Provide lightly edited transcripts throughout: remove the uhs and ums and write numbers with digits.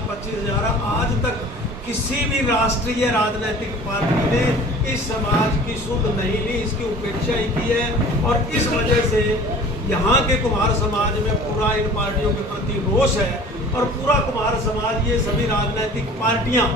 आज 25,000 आज तक किसी भी राष्ट्रीय राजनीतिक पार्टी ने इस समाज की सुध नहीं ली, इसकी उपेक्षा ही की है। और इस वजह से यहाँ के कुम्हार समाज में पूरा इन पार्टियों के प्रति रोष है और पूरा कुम्हार समाज, ये सभी राजनीतिक पार्टियाँ,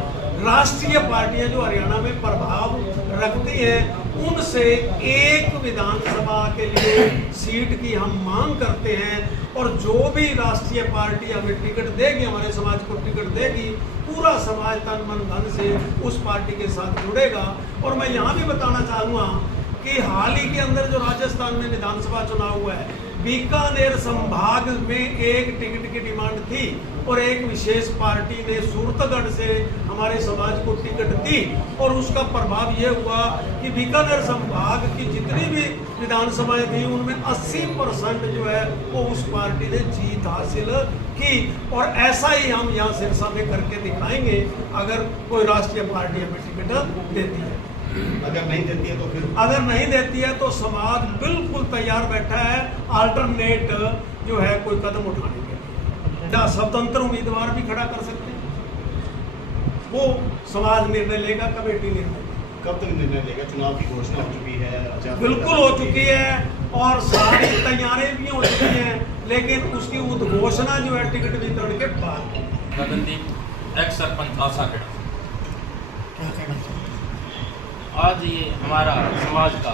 राष्ट्रीय पार्टियां जो हरियाणा में प्रभाव रखती हैं, उनसे एक विधानसभा के लिए सीट की हम मांग करते हैं। और जो भी राष्ट्रीय पार्टी हमें टिकट देगी, हमारे समाज को टिकट देगी, पूरा समाज तन मन धन से उस पार्टी के साथ जुड़ेगा। और मैं यहाँ भी बताना चाहूँगा कि हाल ही के अंदर जो राजस्थान में विधानसभा चुनाव हुआ है, बीकानेर संभाग में एक टिकट की डिमांड थी और एक विशेष पार्टी ने सूरतगढ़ से हमारे समाज को टिकट दी। और उसका प्रभाव ये हुआ कि बीकानेर संभाग की जितनी भी विधानसभाएं थी उनमें 80% जो है वो उस पार्टी ने जीत हासिल की। और ऐसा ही हम यहाँ सिरसा में करके दिखाएंगे अगर कोई राष्ट्रीय पार्टी हमें टिकट देती है। अगर नहीं देती है तो फिर अगर नहीं देती है तो समाज बिल्कुल तैयार बैठा है अल्टरनेट जो है कोई कदम उठाने के लिए। स्वतंत्र उम्मीदवार भी खड़ा कर सकते हैं, वो समाज निर्णय लेगा, कमेटी निर्णय। कब तक निर्णय लेगा? चुनाव की घोषणा हो चुकी है, बिल्कुल हो चुकी है और सारी तैयारियां भी हो चुकी हैं, लेकिन उसकी उद्घोषणा जो है टिकट वितरण के बाद। गगनदीप एक्स सरपंच आसाखेड़ा। आज ये हमारा समाज का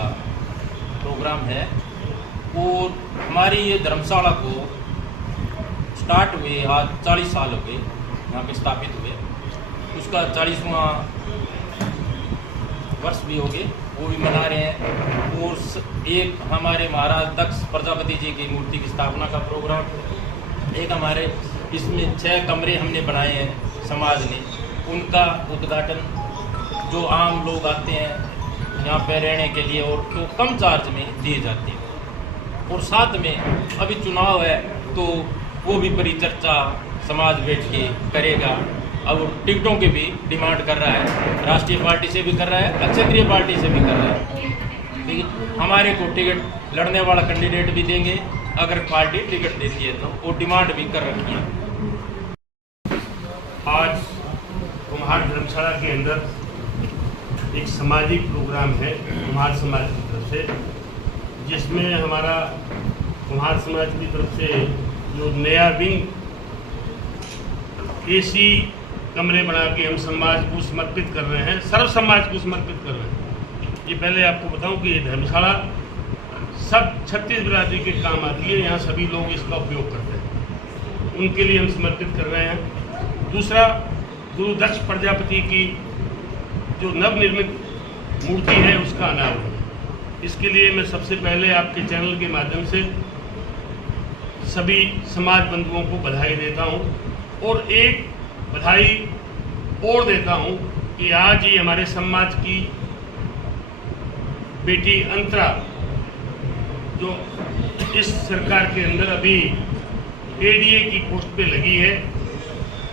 प्रोग्राम है और हमारी ये धर्मशाला को स्टार्ट हुए आज 40 साल हो गए, यहाँ पे स्थापित हुए। उसका 40वां वर्ष भी हो गए, वो भी मना रहे हैं। और एक हमारे महाराज दक्ष प्रजापति जी की मूर्ति की स्थापना का प्रोग्राम, एक हमारे इसमें 6 कमरे हमने बनाए हैं समाज ने, उनका उद्घाटन जो आम लोग आते हैं यहाँ पे रहने के लिए और तो कम चार्ज में दिए जाते हैं। और साथ में अभी चुनाव है तो वो भी परिचर्चा समाज बैठ के करेगा। अब टिकटों की भी डिमांड कर रहा है, राष्ट्रीय पार्टी से भी कर रहा है, क्षेत्रीय पार्टी से भी कर रहा है। ठीक है, हमारे को टिकट लड़ने वाला कैंडिडेट भी देंगे अगर पार्टी टिकट देती है तो, वो डिमांड भी कर रखी है। आज कुम्हार धर्मशाला के अंदर एक सामाजिक प्रोग्राम है कुम्हार समाज की तरफ से, जिसमें हमारा कुम्हार समाज की तरफ से जो नया विंग एसी कमरे बना के हम समाज को समर्पित कर रहे हैं, सर्व समाज को समर्पित कर रहे हैं। ये पहले आपको बताऊं कि ये धर्मशाला सब 36 बिरादरी के काम आती है, यहाँ सभी लोग इसका उपयोग करते हैं, उनके लिए हम समर्पित कर रहे हैं। दूसरा, गुरु दक्ष प्रजापति की जो नवनिर्मित मूर्ति है उसका अनावरण। इसके लिए मैं सबसे पहले आपके चैनल के माध्यम से सभी समाज बंधुओं को बधाई देता हूं और एक बधाई और देता हूं कि आज ही हमारे समाज की बेटी अंतरा जो इस सरकार के अंदर अभी एडीए की पोस्ट पे लगी है,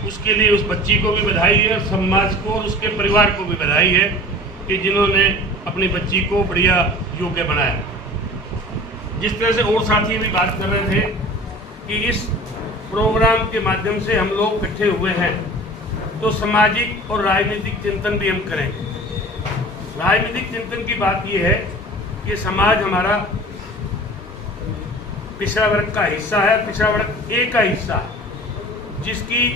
उसके लिए उस बच्ची को भी बधाई है और समाज को और उसके परिवार को भी बधाई है कि जिन्होंने अपनी बच्ची को बढ़िया योग्य बनाया। जिस तरह से और साथी भी बात कर रहे थे कि इस प्रोग्राम के माध्यम से हम लोग इकट्ठे हुए हैं तो सामाजिक और राजनीतिक चिंतन भी हम करेंगे। राजनीतिक चिंतन की बात यह है कि समाज हमारा पिछड़ा वर्ग का हिस्सा है, पिछड़ा वर्ग ए का हिस्सा है, जिसकी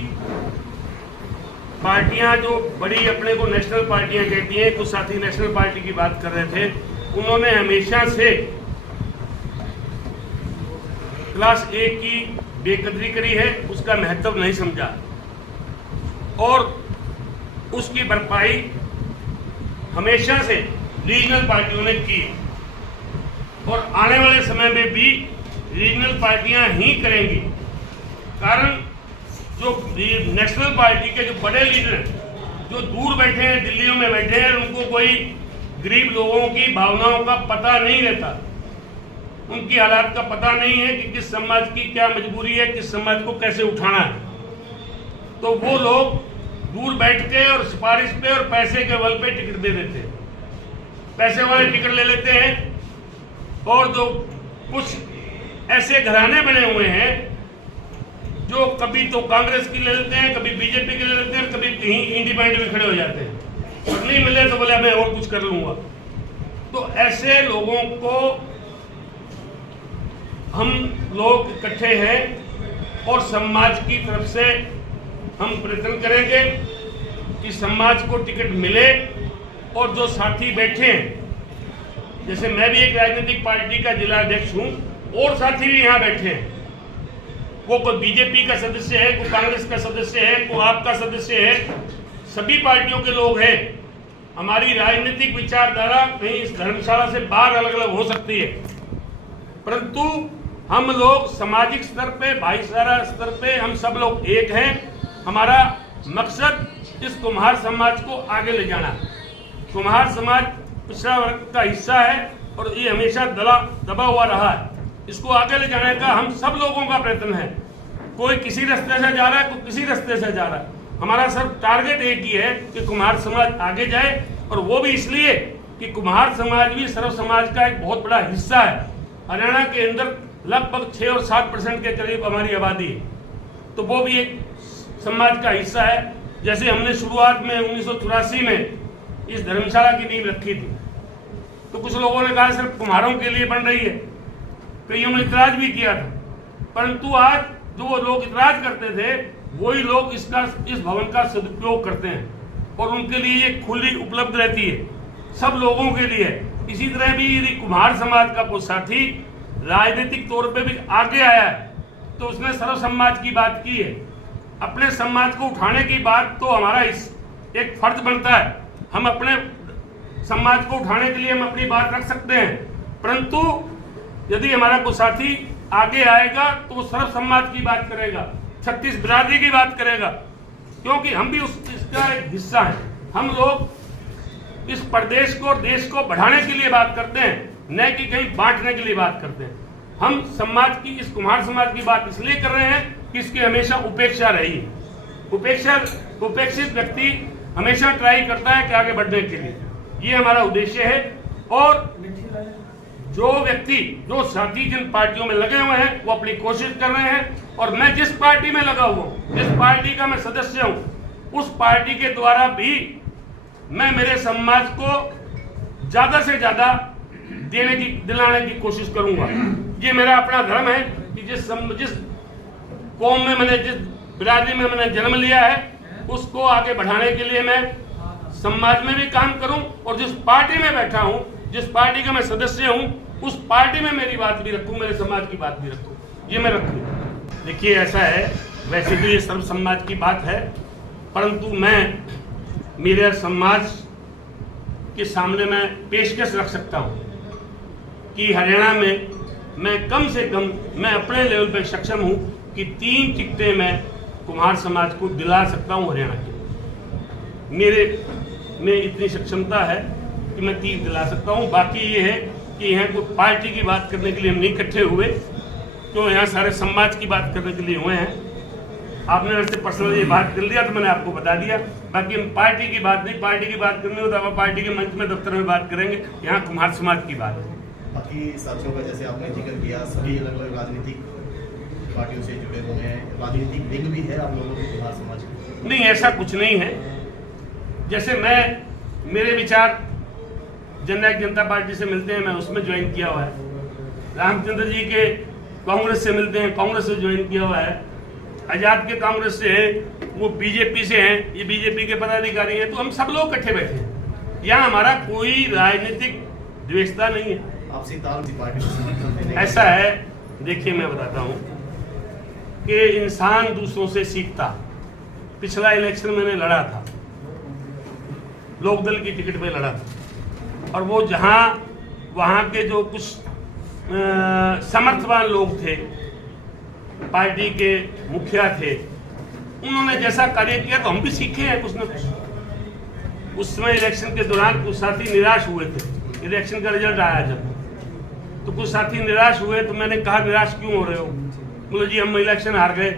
पार्टियां जो बड़ी अपने को नेशनल पार्टियां कहती हैं, कुछ साथी नेशनल पार्टी की बात कर रहे थे, उन्होंने हमेशा से क्लास ए की बेकदरी करी है, उसका महत्व नहीं समझा और उसकी भरपाई हमेशा से रीजनल पार्टियों ने की और आने वाले समय में भी रीजनल पार्टियां ही करेंगी। कारण जो नेशनल पार्टी के जो बड़े लीडर जो दूर बैठे हैं, दिल्लियों में बैठे हैं, उनको कोई गरीब लोगों की भावनाओं का पता नहीं रहता, उनकी हालात का पता नहीं है कि किस समाज की क्या मजबूरी है, किस समाज को कैसे उठाना है। तो वो लोग दूर बैठ के और सिफारिश पे और पैसे के बल पे टिकट दे देते हैं, पैसे वाले टिकट ले लेते हैं। और जो कुछ ऐसे घराने बने हुए हैं जो कभी तो कांग्रेस की ले लेते हैं, कभी बीजेपी की ले लेते हैं, कभी कहीं इंडिपेंडेंट भी खड़े हो जाते हैं, और नहीं मिले तो बोले मैं और कुछ कर लूंगा। तो ऐसे लोगों को हम लोग इकट्ठे हैं और समाज की तरफ से हम प्रयत्न करेंगे कि समाज को टिकट मिले। और जो साथी बैठे हैं, जैसे मैं भी एक राजनीतिक पार्टी का जिला अध्यक्ष हूं, और साथी भी यहाँ बैठे हैं, वो कोई बीजेपी का सदस्य है, कोई कांग्रेस का सदस्य है, कोई आपका सदस्य है, सभी पार्टियों के लोग हैं। हमारी राजनीतिक विचारधारा कहीं इस धर्मशाला से बाहर अलग अलग हो सकती है, परंतु हम लोग सामाजिक स्तर पे, भाईचारा स्तर पे हम सब लोग एक हैं। हमारा मकसद इस कुम्हार समाज को आगे ले जाना। कुम्हार समाज पिछड़ा वर्ग का हिस्सा है और ये हमेशा दबा हुआ रहा है। इसको आगे ले जाने का हम सब लोगों का प्रयत्न है। कोई किसी रास्ते से जा रहा है, कोई किसी रास्ते से जा रहा है। हमारा सिर्फ टारगेट एक ही है कि कुम्हार समाज आगे जाए, और वो भी इसलिए कि कुम्हार समाज भी सर्व समाज का एक बहुत बड़ा हिस्सा है। हरियाणा के अंदर लगभग 6 और 7% के करीब हमारी आबादी है, तो वो भी एक समाज का हिस्सा है। जैसे हमने शुरुआत में 1984 में इस धर्मशाला की नींव रखी थी, तो कुछ लोगों ने कहा सिर्फ कुम्हारों के लिए बन रही है, कईयों ने इतराज भी किया था, परंतु आज जो लोग इतराज करते थे वही लोग इस भवन का सदुपयोग करते हैं और उनके लिए ये खुली उपलब्ध रहती है, सब लोगों के लिए। इसी तरह भी यदि कुम्हार समाज का कोई साथी राजनीतिक तौर पे भी आगे आया है तो उसने सर्व समाज की बात की है। अपने समाज को उठाने की बात तो हमारा एक फर्ज बनता है। हम अपने समाज को उठाने के लिए हम अपनी बात रख सकते हैं, परंतु यदि हमारा कोई साथी आगे आएगा तो वो सर्व समाज की बात करेगा, 36 बिरादरी की बात करेगा, क्योंकि हम भी इसका एक हिस्सा है। हम लोग इस प्रदेश को और देश को बढ़ाने के लिए बात करते हैं, न कि कहीं बांटने के लिए बात करते हैं। हम समाज की, इस कुम्हार समाज की बात इसलिए कर रहे हैं कि इसकी हमेशा उपेक्षा रही। उपेक्षित व्यक्ति हमेशा ट्राई करता है कि आगे बढ़ने के लिए, ये हमारा उद्देश्य है। और जो व्यक्ति, जो साथी जिन पार्टियों में लगे हुए हैं वो अपनी कोशिश कर रहे हैं, और मैं जिस पार्टी में लगा हुआ हूँ, जिस पार्टी का मैं सदस्य हूँ, उस पार्टी के द्वारा भी मैं मेरे समाज को ज्यादा से ज्यादा दिलाने की कोशिश करूंगा। ये मेरा अपना धर्म है कि जिस कौम में मैंने, जिस बिरादरी में मैंने जन्म लिया है, उसको आगे बढ़ाने के लिए मैं समाज में भी काम करूं, और जिस पार्टी में बैठा हूं, जिस पार्टी का मैं सदस्य हूं, उस पार्टी में मेरी बात भी रखूं, मेरे समाज की बात भी रखूं, ये मैं रखूं। देखिए ऐसा है, वैसे तो ये सर्व समाज की बात है, परंतु मैं मेरे समाज के सामने मैं पेशकश रख सकता हूं कि हरियाणा में मैं कम से कम, मैं अपने लेवल पे सक्षम हूं कि 3 टिकटें मैं कुम्हार समाज को दिला सकता हूं हरियाणा के। मेरे में इतनी सक्षमता है कि मैं 3 दिला सकता हूं। बाकी ये है कि यहाँ कोई पार्टी की बात करने के लिए हम नहीं इकट्ठे हुए, तो यहाँ सारे समाज की बात करने के लिए हुए हैं। आपने वैसे पर्सनल ये बात कर लिया तो मैंने आपको बता दिया, बाकी हम पार्टी की बात नहीं, पार्टी की बात करनी हो तो आप पार्टी के मंच में, दफ्तर में बात करेंगे। यहाँ कुम्हार समाज की बात है। बाकी साथियों का जैसे आपने जिक्र किया, सभी अलग अलग राजनीतिक पार्टियों से जुड़े हुए हैं, राजनीतिक विंग भी है आप लोगों के कुम्हार समाज के? नहीं, ऐसा कुछ नहीं है। जैसे मेरे विचार जननायक जनता पार्टी से मिलते हैं, मैं उसमें ज्वाइन किया हुआ है। रामचंद्र जी के कांग्रेस से मिलते हैं, कांग्रेस से ज्वाइन किया हुआ है। आजाद के कांग्रेस से हैं, वो बीजेपी से हैं, ये बीजेपी के पदाधिकारी हैं। तो हम सब लोग इकट्ठे बैठे हैं। यहाँ हमारा कोई राजनीतिक द्वेषता नहीं है। आपसी तालमेल पार्टी को समर्थन देने ऐसा है, देखिए मैं बताता हूँ कि इंसान दूसरों से सीखता। पिछला इलेक्शन मैंने लड़ा था, लोकदल की टिकट पे लड़ा था, और वो वहाँ के जो कुछ समर्थवान लोग थे, पार्टी के मुखिया थे, उन्होंने जैसा कार्य किया तो हम भी सीखे हैं कुछ न कुछ। उस समय इलेक्शन के दौरान कुछ साथी निराश हुए थे। इलेक्शन का रिजल्ट आया जब, तो कुछ साथी निराश हुए, तो मैंने कहा निराश क्यों हो रहे हो? बोले जी हम इलेक्शन हार गए।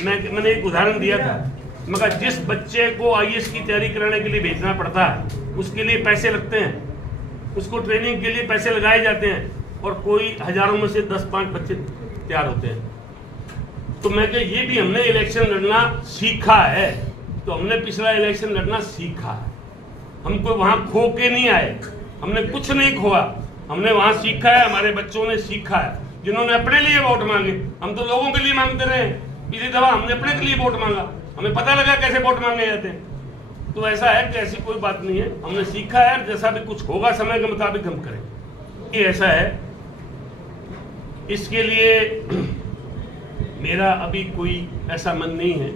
मैंने एक उदाहरण दिया था, मगर जिस बच्चे को IAS की तैयारी कराने के लिए भेजना पड़ता है, उसके लिए पैसे लगते हैं, उसको ट्रेनिंग के लिए पैसे लगाए जाते हैं, और कोई हजारों में से 10-5 बच्चे तैयार होते हैं। तो मैं कह ये भी हमने इलेक्शन लड़ना सीखा है, तो हमने पिछला इलेक्शन लड़ना सीखा है। हम कोई वहां खो के नहीं आए, हमने कुछ नहीं खोआ, हमने वहां सीखा है, हमारे बच्चों ने सीखा है। जिन्होंने अपने लिए वोट मांगे, हम तो लोगों के लिए मांगते रहे, पिछली दफा हमने अपने के लिए वोट मांगा, हमें पता लगा कैसे वोट मांगे जाते हैं। तो ऐसा है कि ऐसी कोई बात नहीं है, हमने सीखा है, जैसा भी कुछ होगा समय के मुताबिक हम करेंगे। ये ऐसा है, इसके लिए मेरा अभी कोई ऐसा मन नहीं है,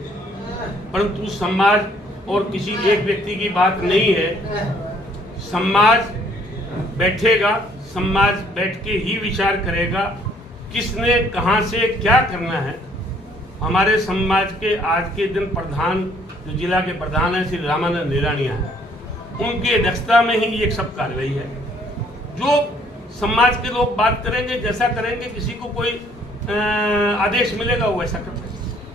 परंतु समाज और किसी एक व्यक्ति की बात नहीं है। समाज बैठेगा, समाज बैठ के ही विचार करेगा किसने कहां से क्या करना है। हमारे समाज के आज के दिन प्रधान, जो जिला के प्रधान हैं श्री रामानंद निरानिया हैं, उनकी अध्यक्षता में ही ये सब कार्रवाई है। जो समाज के लोग बात करेंगे, जैसा करेंगे, किसी को कोई आदेश मिलेगा वो ऐसा करते हैं।